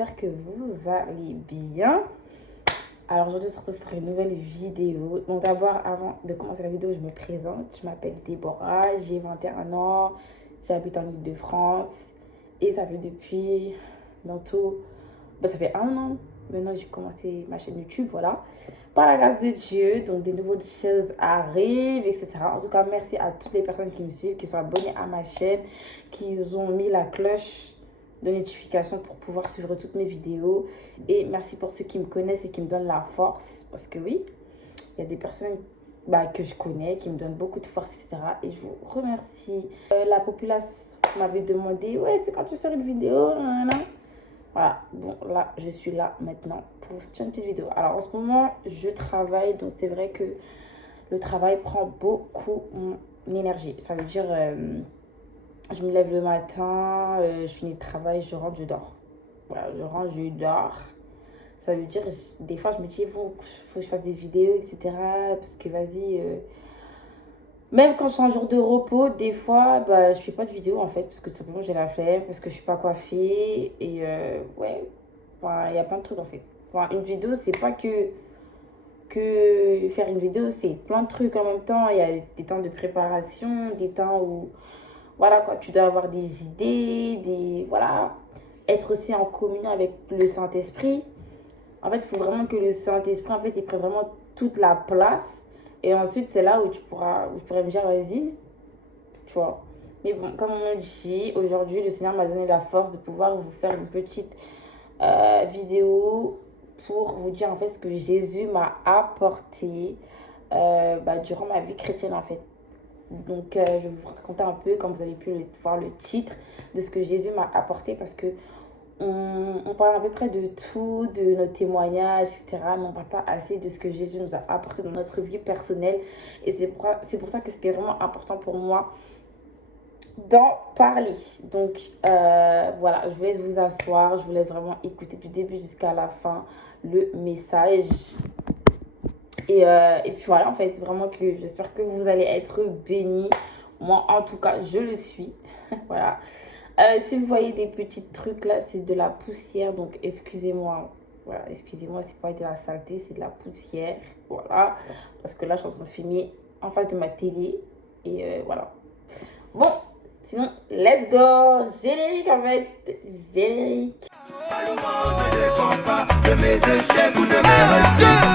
j'espère que vous allez bien. Alors aujourd'hui, on se retrouve pour une nouvelle vidéo. Donc d'abord, avant de commencer la vidéo, je me présente. Je m'appelle Déborah, j'ai 21 ans, j'habite en Île-de-France. Et ça fait depuis bientôt, ça fait un an. Maintenant, j'ai commencé ma chaîne YouTube, voilà. Par la grâce de Dieu, donc des nouvelles choses arrivent, etc. En tout cas, merci à toutes les personnes qui me suivent, qui sont abonnées à ma chaîne, qui ont mis la cloche de notification pour pouvoir suivre toutes mes vidéos. Et merci pour ceux qui me connaissent et qui me donnent la force. Parce que oui, il y a des personnes que je connais, qui me donnent beaucoup de force, etc. Et je vous remercie. La populace m'avait demandé, ouais, c'est quand tu sors une vidéo, voilà, bon, là, je suis là maintenant pour vous faire une petite vidéo. Alors, en ce moment, je travaille, donc c'est vrai que le travail prend beaucoup mon énergie. Ça veut dire, je me lève le matin, je finis le travail, je rentre, je dors. Voilà, je rentre, je dors. Ça veut dire, des fois, je me dis, bon, faut que je fasse des vidéos, etc. Parce que, vas-y, même quand je suis en jour de repos, des fois, je fais pas de vidéo en fait, parce que tout simplement j'ai la flemme, parce que je suis pas coiffée, et ouais, il y a plein de trucs en fait. Une vidéo, c'est pas que faire une vidéo, c'est plein de trucs en même temps. Il y a des temps de préparation, des temps où, voilà quoi, tu dois avoir des idées, voilà, être aussi en communion avec le Saint-Esprit. En fait, il faut vraiment que le Saint-Esprit, en fait, il prenne vraiment toute la place. Et ensuite, c'est là où tu pourrais me dire, vas-y, tu vois. Mais bon, comme on le dit, aujourd'hui, le Seigneur m'a donné la force de pouvoir vous faire une petite vidéo pour vous dire, en fait, ce que Jésus m'a apporté durant ma vie chrétienne, en fait. Donc, je vais vous raconter un peu, comme vous avez pu voir le titre, de ce que Jésus m'a apporté, parce que on parle à peu près de tout, de nos témoignages, etc. Mais on ne parle pas assez de ce que Jésus nous a apporté dans notre vie personnelle. Et c'est pour ça que c'était vraiment important pour moi d'en parler. Donc, voilà, je vous laisse vous asseoir. Je vous laisse vraiment écouter du début jusqu'à la fin le message. Et puis voilà, en fait, vraiment que j'espère que vous allez être bénis. Moi, en tout cas, je le suis. Voilà. Si vous voyez des petits trucs là, c'est de la poussière, donc excusez-moi. Voilà, excusez-moi, c'est pas de la saleté, c'est de la poussière. Voilà, parce que là, je suis en train de filmer en face de ma télé. Et voilà. Bon, sinon, let's go. Générique en fait. Générique. De mes échecs ou de mes réussites.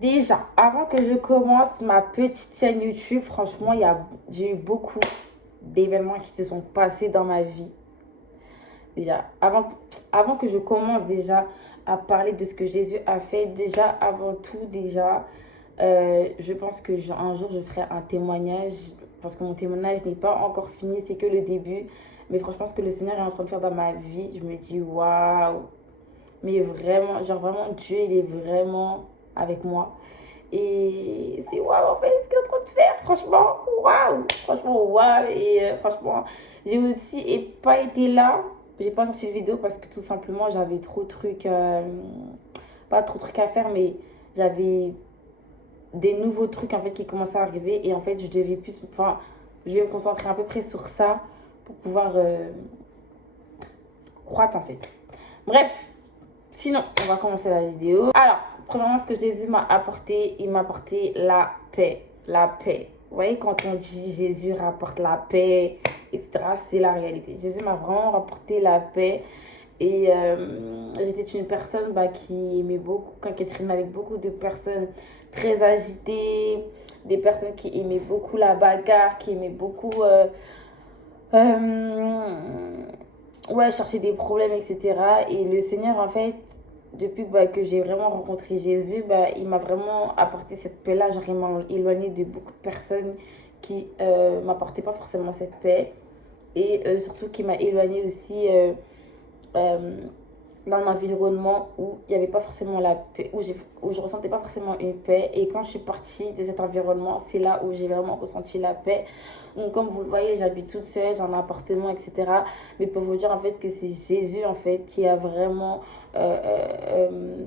Déjà, avant que je commence ma petite chaîne YouTube, franchement, j'ai eu beaucoup d'événements qui se sont passés dans ma vie. Déjà, avant que je commence déjà à parler de ce que Jésus a fait, déjà, avant tout, je pense que un jour, je ferai un témoignage, parce que mon témoignage n'est pas encore fini, c'est que le début. Mais franchement, ce que le Seigneur est en train de faire dans ma vie, je me dis, waouh! Mais vraiment, vraiment, Dieu, il est vraiment avec moi. Et c'est waouh, en fait, ce qu'il est en train de faire, franchement, waouh! Franchement, waouh! Et franchement, j'ai aussi pas été là. J'ai pas sorti de vidéo parce que tout simplement, j'avais trop de trucs, pas trop de trucs à faire, mais j'avais des nouveaux trucs en fait qui commençaient à arriver. Et en fait, je vais me concentrer à peu près sur ça pour pouvoir croître en fait. Bref. Sinon, on va commencer la vidéo. Alors, premièrement, ce que Jésus m'a apporté, il m'a apporté la paix. La paix. Vous voyez, quand on dit Jésus rapporte la paix, etc., c'est la réalité. Jésus m'a vraiment rapporté la paix. Et j'étais une personne qui aimait beaucoup, qui traînait avec beaucoup de personnes très agitées, des personnes qui aimaient beaucoup la bagarre, qui aimaient beaucoup chercher des problèmes, etc. Et le Seigneur, en fait, depuis que j'ai vraiment rencontré Jésus, il m'a vraiment apporté cette paix-là. Genre, il m'a éloigné de beaucoup de personnes qui m'apportaient pas forcément cette paix. Et surtout, qui m'a éloigné aussi dans un environnement où il n'y avait pas forcément la paix, où je ressentais pas forcément une paix. Et quand je suis partie de cet environnement, c'est là où j'ai vraiment ressenti la paix. Donc, comme vous le voyez, j'habite toute seule, j'ai un appartement, etc. Mais pour vous dire en fait que c'est Jésus en fait qui a vraiment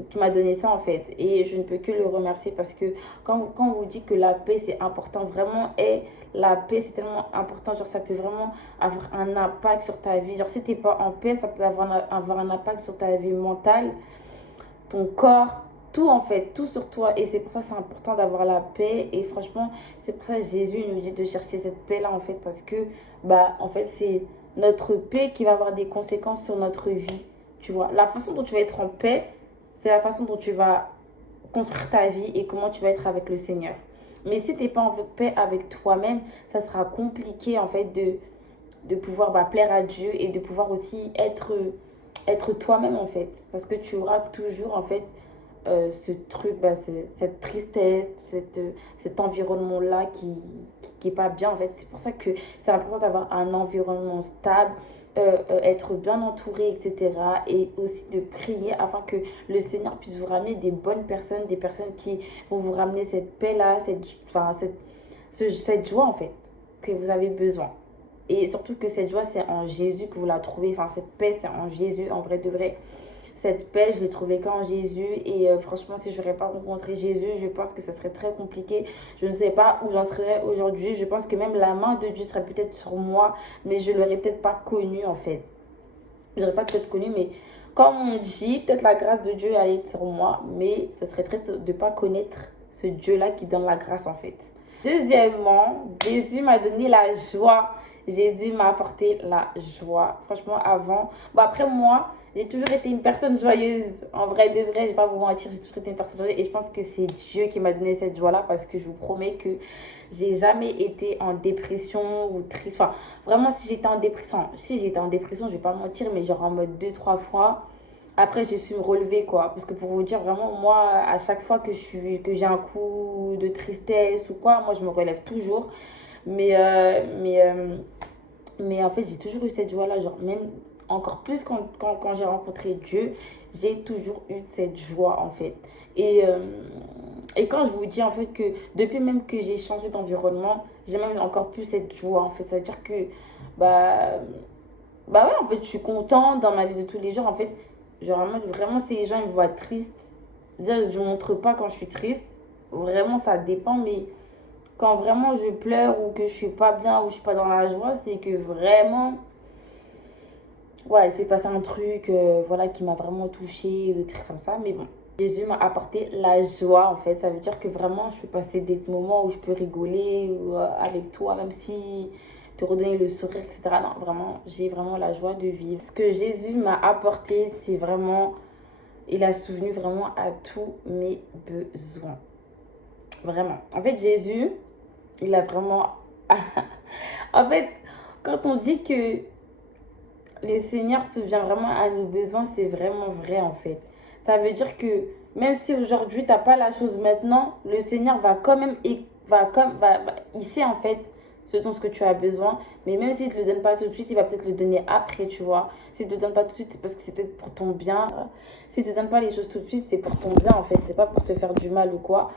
qui m'a donné ça en fait. Et je ne peux que le remercier parce que quand on vous dit que la paix c'est important vraiment, et la paix c'est tellement important, genre ça peut vraiment avoir un impact sur ta vie. Genre si t'es pas en paix, ça peut avoir un impact sur ta vie mentale, ton corps, tout en fait, tout sur toi. Et c'est pour ça que c'est important d'avoir la paix. Et franchement, c'est pour ça que Jésus nous dit de chercher cette paix-là en fait, parce que bah en fait c'est notre paix qui va avoir des conséquences sur notre vie. Tu vois, la façon dont tu vas être en paix, c'est la façon dont tu vas construire ta vie et comment tu vas être avec le Seigneur. Mais si tu n'es pas en paix avec toi-même, ça sera compliqué en fait de pouvoir plaire à Dieu et de pouvoir aussi être toi-même en fait. Parce que tu auras toujours en fait ce truc, cette tristesse, cet environnement-là qui est pas bien en fait. C'est pour ça que c'est important d'avoir un environnement stable, être bien entouré, etc. Et aussi de prier afin que le Seigneur puisse vous ramener des bonnes personnes, des personnes qui vont vous ramener cette paix-là, cette joie en fait que vous avez besoin. Et surtout que cette joie, c'est en Jésus que vous la trouvez. Enfin, cette paix, c'est en Jésus, en vrai de vrai. Cette paix, je l'ai trouvée qu'en Jésus. Et franchement, si je n'aurais pas rencontré Jésus, je pense que ça serait très compliqué. Je ne sais pas où j'en serais aujourd'hui. Je pense que même la main de Dieu serait peut-être sur moi, mais je ne l'aurais peut-être pas connu en fait. Je n'aurais pas peut-être connu, mais comme on dit, peut-être la grâce de Dieu allait être sur moi, mais ça serait triste de ne pas connaître ce Dieu-là qui donne la grâce en fait. Deuxièmement, Jésus m'a donné la joie. Jésus m'a apporté la joie. Franchement, avant... Bon, après, moi, j'ai toujours été une personne joyeuse. En vrai, de vrai, je vais pas vous mentir, j'ai toujours été une personne joyeuse. Et je pense que c'est Dieu qui m'a donné cette joie-là parce que je vous promets que j'ai jamais été en dépression ou triste. Enfin, vraiment, si j'étais en dépression, je vais pas mentir, mais genre en mode 2-3 fois. Après, je suis relevée, quoi. Parce que pour vous dire, vraiment, moi, à chaque fois que j'ai un coup de tristesse ou quoi, moi, je me relève toujours. Mais, mais en fait, j'ai toujours eu cette joie-là. Genre, même encore plus quand j'ai rencontré Dieu, j'ai toujours eu cette joie, en fait. Et, euh, et quand je vous dis, en fait, que depuis même que j'ai changé d'environnement, j'ai même encore plus cette joie, en fait. C'est-à-dire que, bah, ouais, en fait, je suis contente dans ma vie de tous les jours. En fait, genre, vraiment, si les gens ils me voient triste, dire je ne montre pas quand je suis triste. Vraiment, ça dépend, mais quand vraiment je pleure ou que je suis pas bien ou je suis pas dans la joie, c'est que vraiment, ouais, il s'est passé un truc voilà, qui m'a vraiment touchée, des trucs comme ça. Mais bon, Jésus m'a apporté la joie en fait. Ça veut dire que vraiment, je peux passer des moments où je peux rigoler ou, avec toi, même si te redonner le sourire, etc. Non, vraiment, j'ai vraiment la joie de vivre. Ce que Jésus m'a apporté, c'est vraiment, il a souvenu vraiment à tous mes besoins. Vraiment. En fait, Jésus, il a vraiment... En fait, quand on dit que le Seigneur se vient vraiment à nos besoins, c'est vraiment vrai en fait. Ça veut dire que même si aujourd'hui tu n'as pas la chose maintenant, le Seigneur va quand même, il sait en fait ce dont ce que tu as besoin, mais même s'il ne te le donne pas tout de suite, il va peut-être le donner après, tu vois. S'il ne te le donne pas tout de suite, c'est parce que c'est peut-être pour ton bien. S'il ne te donne pas les choses tout de suite, c'est pour ton bien en fait, c'est pas pour te faire du mal ou quoi.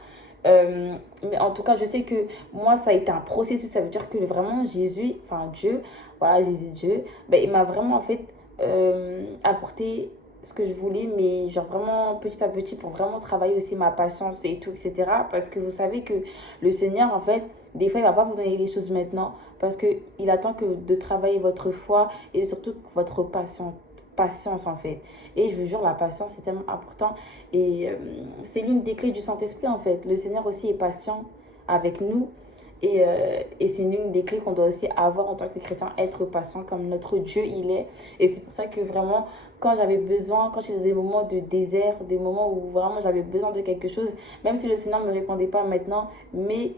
Mais en tout cas, je sais que moi, ça a été un processus. Ça veut dire que vraiment, Jésus, enfin Dieu, voilà, Jésus, Dieu, ben, il m'a vraiment en fait apporté ce que je voulais, mais genre vraiment petit à petit pour vraiment travailler aussi ma patience et tout, etc. Parce que vous savez que le Seigneur, en fait, des fois, il va pas vous donner les choses maintenant parce qu'il attend que de travailler votre foi et surtout votre patience en fait. Et je vous jure, la patience, c'est tellement important. Et c'est l'une des clés du Saint-Esprit, en fait. Le Seigneur aussi est patient avec nous. Et c'est l'une des clés qu'on doit aussi avoir en tant que chrétien, être patient comme notre Dieu, il est. Et c'est pour ça que vraiment, quand j'avais besoin, quand j'étais dans des moments de désert, des moments où vraiment j'avais besoin de quelque chose, même si le Seigneur ne me répondait pas maintenant, mais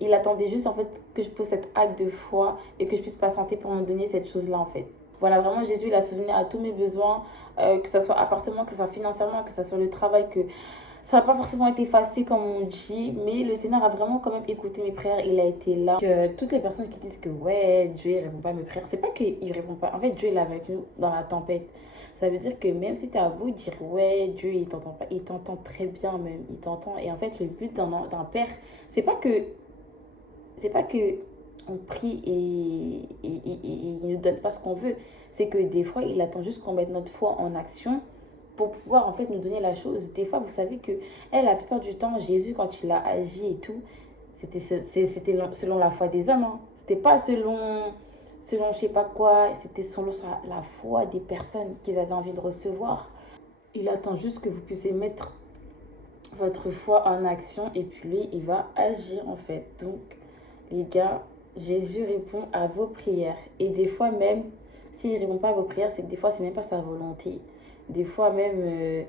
il attendait juste en fait que je pose cet acte de foi et que je puisse patienter pour me donner cette chose-là en fait. Voilà, vraiment Jésus, il a souvenu à tous mes besoins, que ce soit appartement, que ce soit financièrement, que ce soit le travail, que ça n'a pas forcément été facile comme on dit, mais le Seigneur a vraiment quand même écouté mes prières, il a été là. Toutes les personnes qui disent que ouais, Dieu ne répond pas à mes prières, c'est pas qu'il ne répond pas, en fait Dieu est là avec nous dans la tempête. Ça veut dire que même si tu as beau dire ouais, Dieu il t'entend pas, il t'entend très bien même, il t'entend. Et en fait le but d'un père, c'est pas que c'est pas que on prie et il nous donne pas ce qu'on veut. C'est que des fois, il attend juste qu'on mette notre foi en action pour pouvoir en fait nous donner la chose. Des fois, vous savez que elle, la plupart du temps, Jésus, quand il a agi et tout, c'était selon la foi des hommes. Hein. C'était pas selon je sais pas quoi, c'était selon la foi des personnes qu'ils avaient envie de recevoir. Il attend juste que vous puissiez mettre votre foi en action et puis lui, il va agir en fait. Donc, les gars, Jésus répond à vos prières. Et des fois même, s'il ne répond pas à vos prières, c'est que des fois, c'est même pas sa volonté. Des fois même,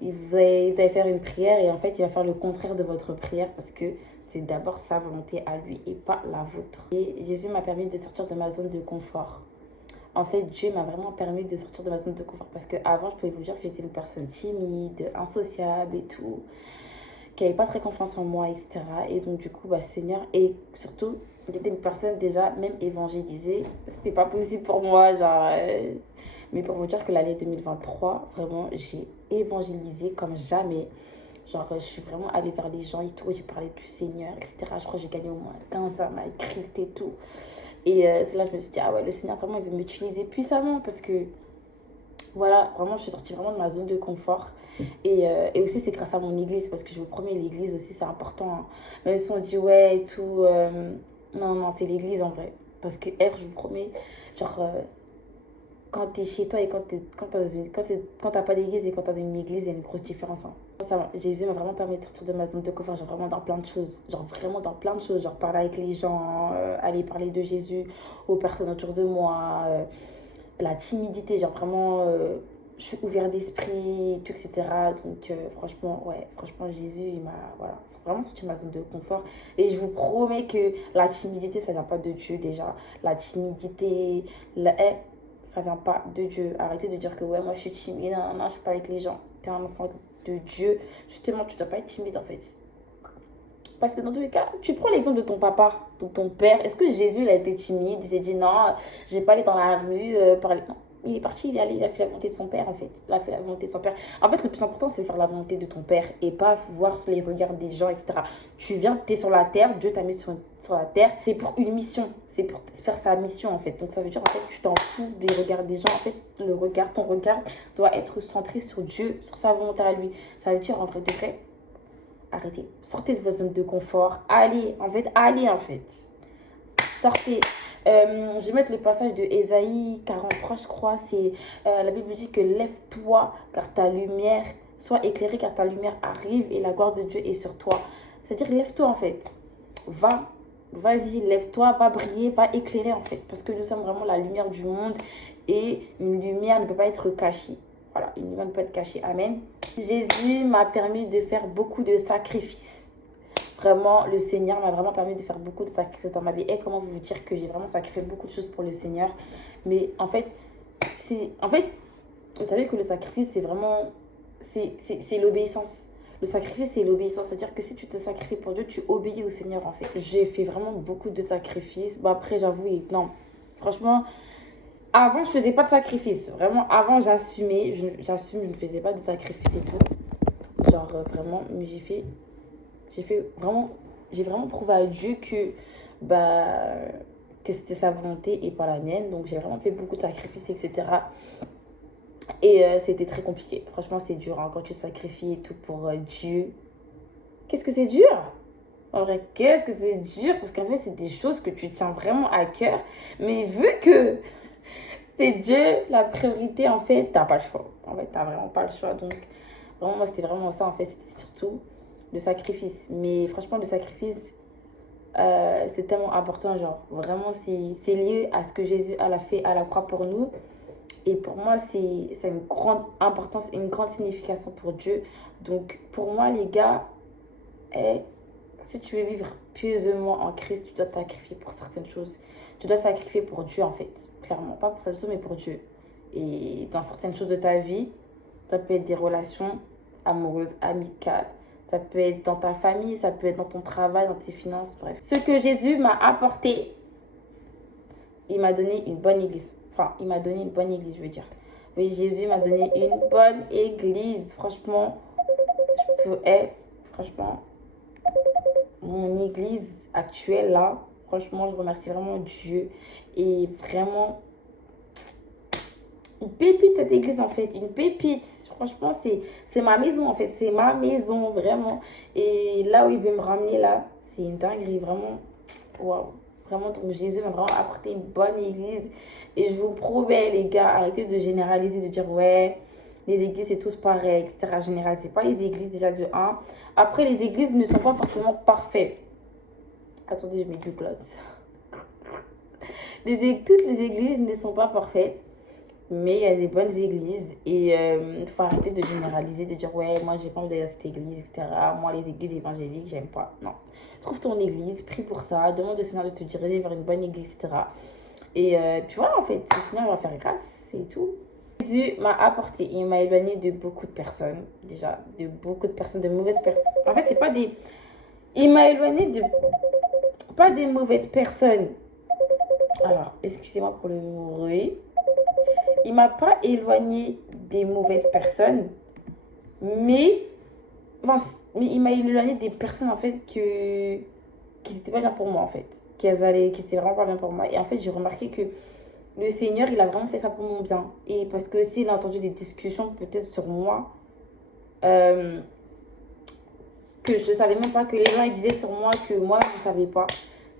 vous allez faire une prière et en fait, il va faire le contraire de votre prière parce que c'est d'abord sa volonté à lui et pas la vôtre. Et Jésus m'a permis de sortir de ma zone de confort. En fait, Dieu m'a vraiment permis de sortir de ma zone de confort parce qu'avant, je pouvais vous dire que j'étais une personne timide, insociable et tout, qui n'avait pas très confiance en moi, etc. Et donc, du coup, bah, Seigneur, et surtout, j'étais une personne déjà même évangélisée. C'était pas possible pour moi, genre. Mais pour vous dire que l'année 2023, vraiment, j'ai évangélisé comme jamais. Genre, je suis vraiment allée vers les gens et tout, j'ai parlé du Seigneur, etc. Je crois que j'ai gagné au moins 15 âmes avec Christ et tout. Et c'est là que je me suis dit, ah ouais, le Seigneur, vraiment, il veut m'utiliser puissamment parce que, voilà, vraiment, je suis sortie vraiment de ma zone de confort. Et aussi, c'est grâce à mon église parce que je vous promets, l'église aussi, c'est important. Hein. Même si on dit, ouais, et tout, non, non, c'est l'église en vrai. Parce que, je vous promets, genre, quand t'es chez toi et quand t'as pas d'église et quand t'as une église, il y a une grosse différence. Hein. Jésus m'a vraiment permis de sortir de ma zone de confort, genre vraiment dans plein de choses. Genre vraiment dans plein de choses. Genre parler avec les gens, aller parler de Jésus aux personnes autour de moi, la timidité, genre vraiment, je suis ouvert d'esprit, tout, etc. Donc franchement, ouais, franchement, Jésus, il m'a, voilà, c'est vraiment sorti de ma zone de confort. Et je vous promets que la timidité, ça vient pas de Dieu déjà. La timidité, ça vient pas de Dieu. Arrêtez de dire que ouais, moi je suis timide, non, non, je suis pas avec les gens. T'es un enfant de Dieu. Justement, tu dois pas être timide en fait. Parce que dans tous les cas, tu prends l'exemple de ton papa, de ton père. Est-ce que Jésus il a été timide? Il s'est dit non, j'ai pas allé dans la rue parler. Non, il est parti, il est allé, il a fait la volonté de son père en fait. Il a fait la volonté de son père. En fait, le plus important, c'est de faire la volonté de ton père et pas voir les regards des gens, etc. Tu viens, tu es sur la terre, Dieu t'a mis sur la terre. C'est pour une mission, c'est pour faire sa mission en fait. Donc ça veut dire en fait, tu t'en fous des regards des gens. En fait, ton regard doit être centré sur Dieu, sur sa volonté à lui. Ça veut dire en vrai de vrai. Arrêtez, sortez de votre zone de confort, allez en fait, sortez. Je vais mettre le passage de Ésaïe 43, je crois, c'est la Bible dit que lève-toi car ta lumière, sois éclairée car ta lumière arrive et la gloire de Dieu est sur toi. C'est-à-dire lève-toi en fait, vas-y, lève-toi, va briller, va éclairer en fait, parce que nous sommes vraiment la lumière du monde et une lumière ne peut pas être cachée. Voilà, une lumière ne peut être cachée, amen. Jésus m'a permis de faire beaucoup de sacrifices. Vraiment, le Seigneur m'a vraiment permis de faire beaucoup de sacrifices dans ma vie. Et comment vous dire que j'ai vraiment sacrifié beaucoup de choses pour le Seigneur. Mais en fait, vous savez que le sacrifice, c'est vraiment, c'est l'obéissance. Le sacrifice, c'est l'obéissance. C'est-à-dire que si tu te sacrifies pour Dieu, tu obéis au Seigneur, en fait. J'ai fait vraiment beaucoup de sacrifices. Bon, après, j'avoue, non. Franchement, avant, je faisais pas de sacrifice. Vraiment, avant, j'assumais. J'assume, je ne faisais pas de sacrifice et tout. Genre, vraiment, mais j'ai vraiment prouvé à Dieu bah, que c'était sa volonté et pas la mienne. Donc, j'ai vraiment fait beaucoup de sacrifices, etc. Et c'était très compliqué. Franchement, c'est dur hein, quand tu sacrifies et tout pour Dieu. Qu'est-ce que c'est dur? En vrai, qu'est-ce que c'est dur? Parce qu'en fait, c'est des choses que tu tiens vraiment à cœur. Mais vu que c'est Dieu la priorité, en fait, t'as pas le choix. En fait, t'as vraiment pas le choix. Donc, vraiment, moi, c'était vraiment ça. En fait, c'était surtout le sacrifice. Mais franchement, le sacrifice, c'est tellement important. Genre, vraiment, c'est lié à ce que Jésus a fait à la croix pour nous. Et pour moi, c'est une grande importance, une grande signification pour Dieu. Donc, pour moi, les gars, si tu veux vivre pieusement en Christ, tu dois te sacrifier pour certaines choses. Tu dois te sacrifier pour Dieu, en fait. Clairement, pas pour cette chose, mais pour Dieu. Et dans certaines choses de ta vie, ça peut être des relations amoureuses, amicales. Ça peut être dans ta famille, ça peut être dans ton travail, dans tes finances, bref. Ce que Jésus m'a apporté, il m'a donné une bonne église. Enfin, il m'a donné une bonne église, je veux dire. Oui, Jésus m'a donné une bonne église. Franchement, franchement, mon église actuelle, là, franchement, je remercie vraiment Dieu. Et vraiment, une pépite cette église en fait, une pépite. Franchement, c'est ma maison en fait, c'est ma maison vraiment. Et là où il veut me ramener là, c'est une dinguerie vraiment. Waouh. Vraiment, donc Jésus m'a vraiment apporté une bonne église. Et je vous promets, les gars, arrêtez de généraliser, de dire ouais, les églises c'est tous pareil, etc. Généralisez pas les églises déjà de un. Après, les églises ne sont pas forcément parfaites. Attendez, je mets du gloss. Toutes les églises ne sont pas parfaites. Mais il y a des bonnes églises et il faut arrêter de généraliser, de dire ouais, moi j'ai pas envie d'aller à cette église, etc. Moi, les églises évangéliques, j'aime pas. Non. Trouve ton église, prie pour ça, demande au Seigneur de te diriger vers une bonne église, etc. Et puis voilà, en fait, le Seigneur va faire grâce, c'est tout. Jésus m'a apporté, il m'a éloigné de beaucoup de personnes, déjà, de beaucoup de personnes, de mauvaises personnes. En fait, c'est pas des. Il m'a éloigné de. Pas des mauvaises personnes. Alors, excusez-moi pour le bruit. Il m'a pas éloigné des mauvaises personnes, mais, enfin, mais il m'a éloigné des personnes en fait qui n'étaient pas bien pour moi en fait, qui étaient vraiment pas bien pour moi. Et en fait, j'ai remarqué que le Seigneur, il a vraiment fait ça pour mon bien. Et parce que s'il a entendu des discussions peut-être sur moi, euh, que je ne savais même pas, que les gens ils disaient sur moi que moi je ne savais pas.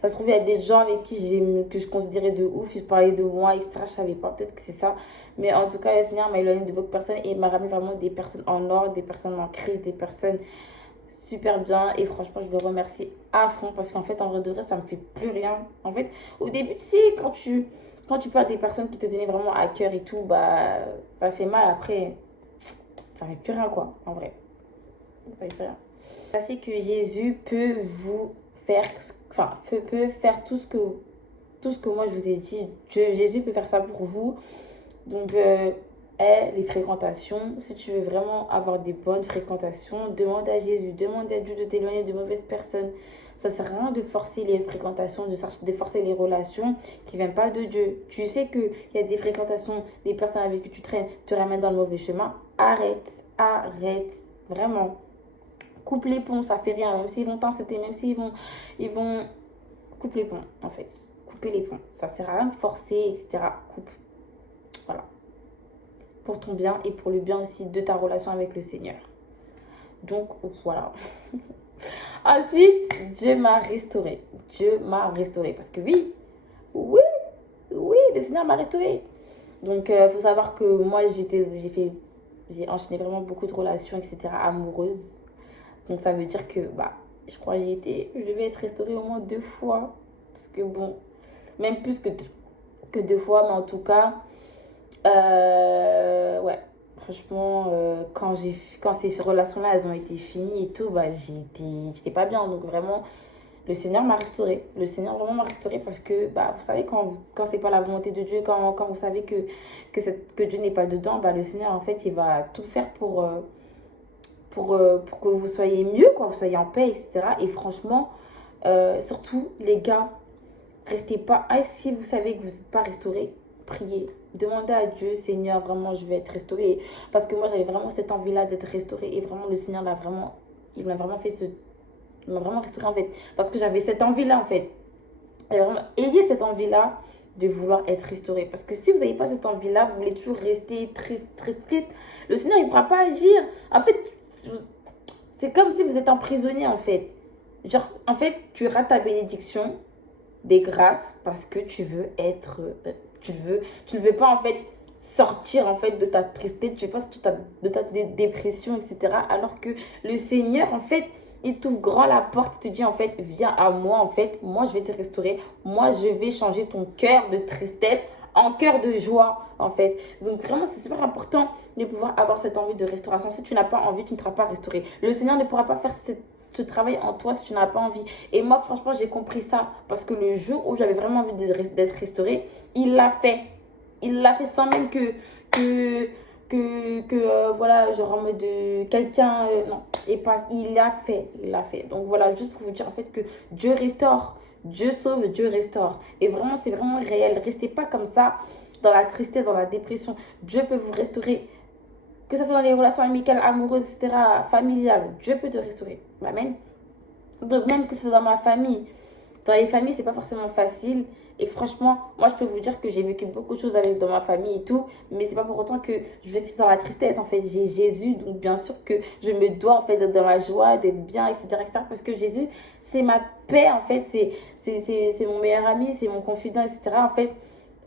Ça se trouve, il y a des gens avec qui que je considérais de ouf, ils parlaient de moi, etc. Je savais pas, peut-être que c'est ça. Mais en tout cas, le Seigneur m'a éloigné de beaucoup de personnes et il m'a ramené vraiment des personnes en ordre, des personnes en crise, des personnes super bien. Et franchement, je le remercie à fond parce qu'en fait, en vrai de vrai, ça me fait plus rien. En fait, au début, tu sais, quand tu parles des personnes qui te tenaient vraiment à cœur et tout, bah, ça fait mal après. Ça fait plus rien, quoi, en vrai. Ça fait plus rien. Sachez que Jésus peut vous faire, enfin, peut faire tout ce que moi je vous ai dit. Jésus peut faire ça pour vous. Donc, les fréquentations, si tu veux vraiment avoir des bonnes fréquentations, demande à Jésus, demande à Dieu de t'éloigner de mauvaises personnes. Ça sert à rien de forcer les fréquentations, de forcer les relations qui ne viennent pas de Dieu. Tu sais qu'il y a des fréquentations, des personnes avec qui tu traînes te ramènent dans le mauvais chemin. Arrête, arrête, vraiment. Coupe les ponts, ça fait rien. Même s'ils vont t'insulter, même s'ils vont. Coupe les ponts, en fait. Couper les ponts. Ça sert à rien de forcer, etc. Coupe. Voilà. Pour ton bien et pour le bien aussi de ta relation avec le Seigneur. Donc, voilà. Ensuite, Dieu m'a restauré. Dieu m'a restauré. Parce que oui, le Seigneur m'a restauré. Donc, il faut savoir que moi, j'ai enchaîné vraiment beaucoup de relations, etc. amoureuses. Donc ça veut dire que je crois que je devais être restaurée au moins 2 fois. Parce que bon, même plus que 2 fois, mais en tout cas, ouais, franchement, quand ces relations-là, elles ont été finies et tout, j'étais pas bien. Donc vraiment, le Seigneur m'a restaurée. Le Seigneur vraiment m'a restaurée parce que, vous savez, quand c'est pas la volonté de Dieu, quand vous savez que Dieu n'est pas dedans, le Seigneur, en fait, il va tout faire pour que vous soyez mieux, quoi, vous soyez en paix, etc. Et franchement, surtout, les gars, restez pas. Si vous savez que vous n'êtes pas restauré, priez. Demandez à Dieu, Seigneur, vraiment, je vais être restauré. Parce que moi, j'avais vraiment cette envie-là d'être restaurée. Et vraiment, le Seigneur il m'a vraiment il m'a vraiment restauré, en fait. Parce que j'avais cette envie-là, en fait. Ayez cette envie-là de vouloir être restauré. Parce que si vous n'avez pas cette envie-là, vous voulez toujours rester triste, triste, triste. Le Seigneur, il ne pourra pas agir. En fait, c'est comme si vous êtes emprisonné en fait. Genre, en fait, tu rates ta bénédiction des grâces parce que tu veux être. Tu ne veux pas en fait sortir en fait de ta tristesse, tu veux pas de ta dépression, etc. Alors que le Seigneur, en fait, il t'ouvre grand la porte, il te dit en fait, viens à moi, en fait, moi je vais te restaurer, moi je vais changer ton cœur de tristesse en cœur de joie, en fait. Donc vraiment, c'est super important de pouvoir avoir cette envie de restauration. Si tu n'as pas envie, tu ne seras pas restauré. Le Seigneur ne pourra pas faire ce travail en toi si tu n'as pas envie. Et moi, franchement, j'ai compris ça parce que le jour où j'avais vraiment envie d'être restaurée, il l'a fait. Il l'a fait sans même voilà, genre en mode quelqu'un, non, et pas, il l'a fait. Donc voilà, juste pour vous dire en fait que Dieu restaure, Dieu sauve, Dieu restaure. Et vraiment, c'est vraiment réel. Restez pas comme ça dans la tristesse, dans la dépression. Dieu peut vous restaurer. Que ce soit dans les relations amicales, amoureuses, etc., familiales, Dieu peut te restaurer. Amen. Donc même que ce soit dans ma famille. Dans les familles, c'est pas forcément facile. Et franchement, moi, je peux vous dire que j'ai vécu beaucoup de choses avec dans ma famille et tout, mais c'est pas pour autant que je vais rester dans la tristesse. En fait, j'ai Jésus, donc bien sûr que je me dois en fait d'être dans la joie, d'être bien, etc., etc. Parce que Jésus, c'est ma paix, en fait, c'est mon meilleur ami, c'est mon confident, etc. En fait,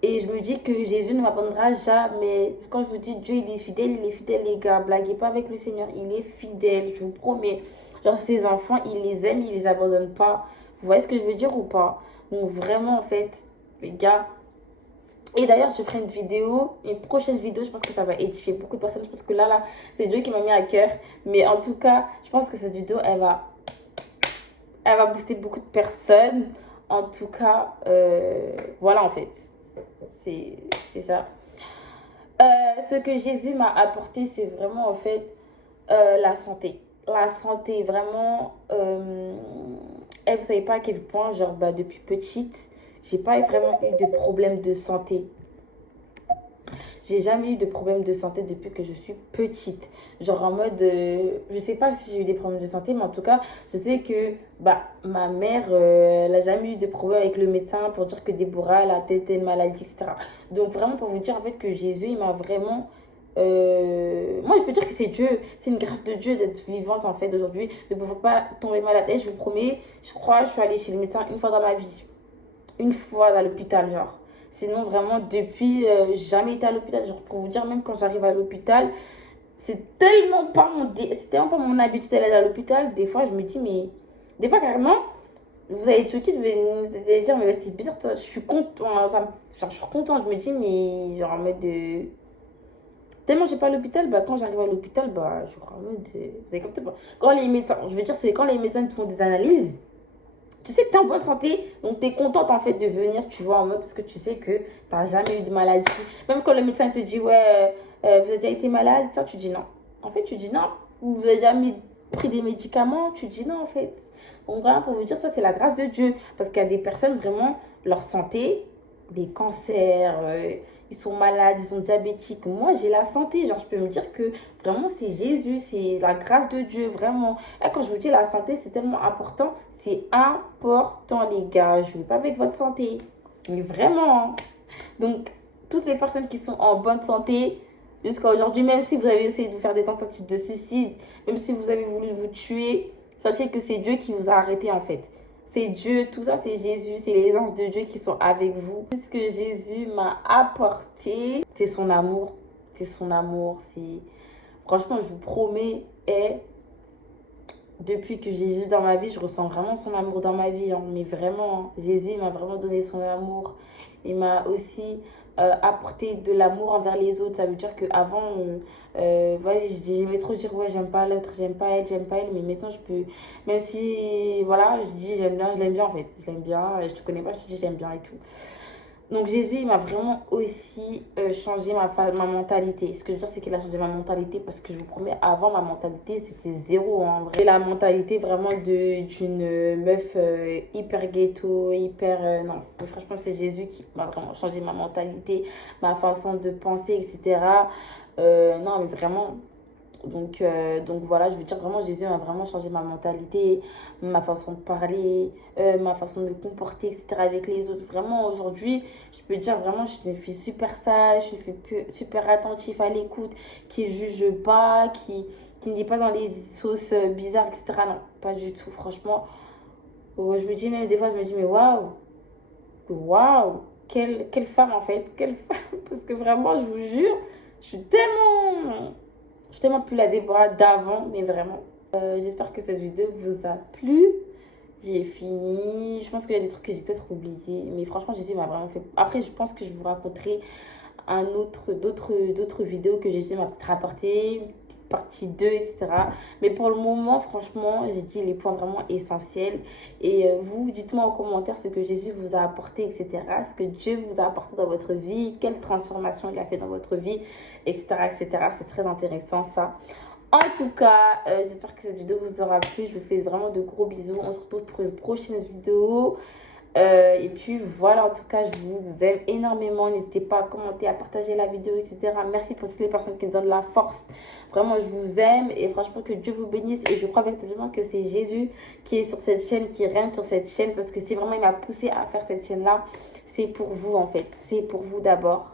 et je me dis que Jésus ne m'abandonnera jamais. Quand je vous dis Dieu, il est fidèle, les gars. Blaguez pas avec le Seigneur, il est fidèle, je vous promets. Genre, ses enfants, il les aime, il les abandonne pas. Vous voyez ce que je veux dire ou pas? Donc, vraiment, en fait, les gars. Et d'ailleurs, je ferai une vidéo, une prochaine vidéo. Je pense que ça va édifier beaucoup de personnes. Je pense que là, c'est Dieu qui m'a mis à cœur. Mais en tout cas, je pense que cette vidéo, elle va booster beaucoup de personnes. En tout cas, voilà, en fait. C'est ça. Ce que Jésus m'a apporté, c'est vraiment en fait la santé. La santé, vraiment. Et vous savez pas à quel point, genre, bah, depuis petite, j'ai pas vraiment eu de problème de santé. J'ai jamais eu de problème de santé depuis que je suis petite. Genre en mode, je sais pas si j'ai eu des problèmes de santé, mais en tout cas, je sais que bah, ma mère, elle a jamais eu de problème avec le médecin pour dire que Déborah, elle a telle maladie, etc. Donc vraiment pour vous dire en fait que Jésus, il m'a vraiment... moi, je peux dire que c'est Dieu, c'est une grâce de Dieu d'être vivante en fait aujourd'hui, de ne pouvoir pas tomber malade. Et je vous promets, je crois, je suis allée chez le médecin une fois dans ma vie. Une fois à l'hôpital, genre. Sinon, vraiment, depuis, jamais été à l'hôpital. Genre, pour vous dire, même quand j'arrive à l'hôpital, c'est tellement pas mon habitude d'aller à l'hôpital. Des fois, je me dis, mais. Des fois, carrément, vous allez tout de suite, vous allez dire, mais c'est bizarre, toi. Je suis content. Genre, je suis content. Je me dis, mais. Genre, en mode de. Tellement j'ai pas à l'hôpital, bah, quand j'arrive à l'hôpital, bah, je crois en mode. Vous avez capté pas? Quand les médecins. Je veux dire, c'est quand les médecins te font des analyses. Tu sais que tu es en bonne santé, donc tu es contente en fait de venir, tu vois, en mode parce que tu sais que tu n'as jamais eu de maladie. Même quand le médecin te dit, ouais, vous avez déjà été malade, ça, tu dis non. En fait, tu dis non. Vous avez jamais pris des médicaments, tu dis non, en fait. Donc, vraiment, pour vous dire, ça, c'est la grâce de Dieu. Parce qu'il y a des personnes, vraiment, leur santé, des cancers, ils sont malades, ils sont diabétiques. Moi, j'ai la santé. Genre, je peux me dire que vraiment, c'est Jésus, c'est la grâce de Dieu, vraiment. Et quand je vous dis la santé, c'est tellement important. C'est important, les gars. Je ne veux pas avec votre santé. Mais vraiment. Donc, toutes les personnes qui sont en bonne santé jusqu'à aujourd'hui, même si vous avez essayé de faire des tentatives de suicide, même si vous avez voulu vous tuer, sachez que c'est Dieu qui vous a arrêté en fait. C'est Dieu, tout ça c'est Jésus, c'est les anges de Dieu qui sont avec vous. Ce que Jésus m'a apporté, c'est son amour. C'est son amour, c'est... Franchement, je vous promets, depuis que j'ai Jésus dans ma vie, je ressens vraiment son amour dans ma vie. Hein. Mais vraiment, Jésus m'a vraiment donné son amour. Il m'a aussi apporté de l'amour envers les autres. Ça veut dire qu'avant, voilà, j'aimais trop dire, ouais, j'aime pas l'autre, j'aime pas elle, j'aime pas elle. Mais maintenant, je peux, même si, voilà, je dis j'aime bien, je l'aime bien en fait. Je l'aime bien, je te connais pas, je te dis j'aime bien et tout. Donc Jésus, il m'a vraiment aussi changé ma mentalité. Ce que je veux dire, c'est qu'il a changé ma mentalité parce que je vous promets, avant, ma mentalité, c'était zéro. En vrai. La mentalité vraiment d'une meuf hyper ghetto, hyper... non, mais franchement, c'est Jésus qui m'a vraiment changé ma mentalité, ma façon de penser, etc. Non, mais vraiment... Donc voilà, je veux dire vraiment, Jésus a vraiment changé ma mentalité, ma façon de parler, ma façon de me comporter, etc. avec les autres. Vraiment, aujourd'hui, je peux dire vraiment, je suis une fille super sage, je suis super attentive à l'écoute, qui juge pas, qui n'est pas dans les sauces bizarres, etc. Non, pas du tout, franchement. Je me dis même, des fois, je me dis, mais waouh, waouh, quelle femme en fait, quelle femme, parce que vraiment, je vous jure, je suis tellement... Je suis tellement plus la Déborah d'avant, mais vraiment. J'espère que cette vidéo vous a plu. J'ai fini. Je pense qu'il y a des trucs que j'ai peut-être oubliés. Mais franchement, Jésus m'a vraiment fait... Après, je pense que je vous raconterai d'autres vidéos que Jésus m'a peut-être rapporté, petite partie 2, etc. Mais pour le moment, franchement, j'ai dit les points vraiment essentiels. Et vous, dites-moi en commentaire ce que Jésus vous a apporté, etc. Ce que Dieu vous a apporté dans votre vie, quelle transformation il a fait dans votre vie, etc. etc. C'est très intéressant ça. En tout cas, j'espère que cette vidéo vous aura plu. Je vous fais vraiment de gros bisous. On se retrouve pour une prochaine vidéo. Et puis voilà, en tout cas, je vous aime énormément. N'hésitez pas à commenter, à partager la vidéo, etc. Merci pour toutes les personnes qui me donnent la force. Vraiment, je vous aime et franchement, que Dieu vous bénisse. Et je crois véritablement que c'est Jésus qui est sur cette chaîne, qui règne sur cette chaîne. Parce que c'est vraiment, il m'a poussé à faire cette chaîne-là. c'est pour vous en fait. C'est pour vous d'abord.